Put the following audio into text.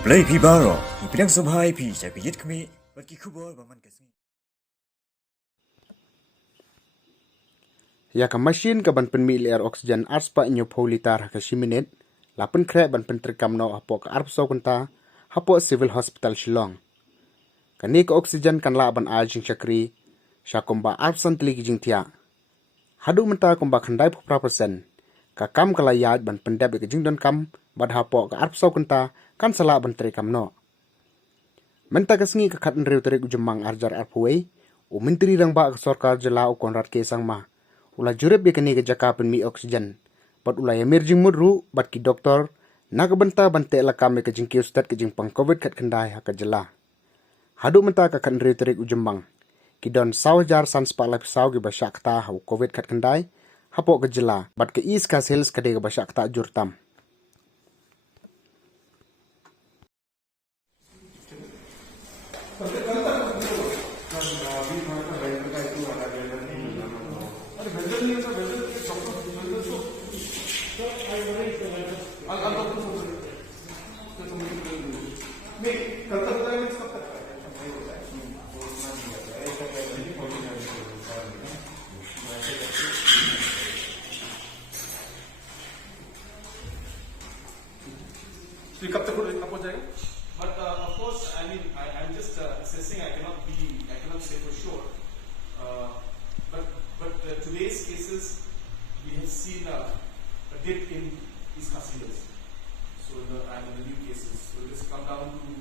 Play Pibaro, Ipinang Subhai Pi, Sapijit Kami, Bakikubo, Baman Kasi. Ya ka machine ka ban pen mil air oxygen arspa inyo politar ka shiminit lapen kre ban pen terkam no hapo ka arpso kunta hapo civil hospital Shillong kani ka oxygen kan la ban ajing chakri shakomba arpsan tli jing tia hadu menta komba khandai phupra persen ka kam kala yaj ban pen deb ka jing don kam bad hapo ka arpso kunta kan sala ban terkam no menta ka sngi ka khatn rew terik ujumang arjar arpuei u menteri rang ba ka sarkar jela u konrat ke sangma ula jurep bi kani ke jaka pen mi oksigen bat ula ya mirjing mudru bat ki doktor naga benta bante la kame ke jingki ustad ke jing pang covid kat kendai haka jela hadu menta ka kan ri terik ujembang ki don sawjar sans pa la saw gi basyak ta ha covid kat kendai hapo ke jela bat ke is ka sales ke de basyak ta jurtam But of course, I mean, I'm just assessing. I cannot say for sure. But today's cases, we have seen a dip in these customers. So in the new cases, so it has come down to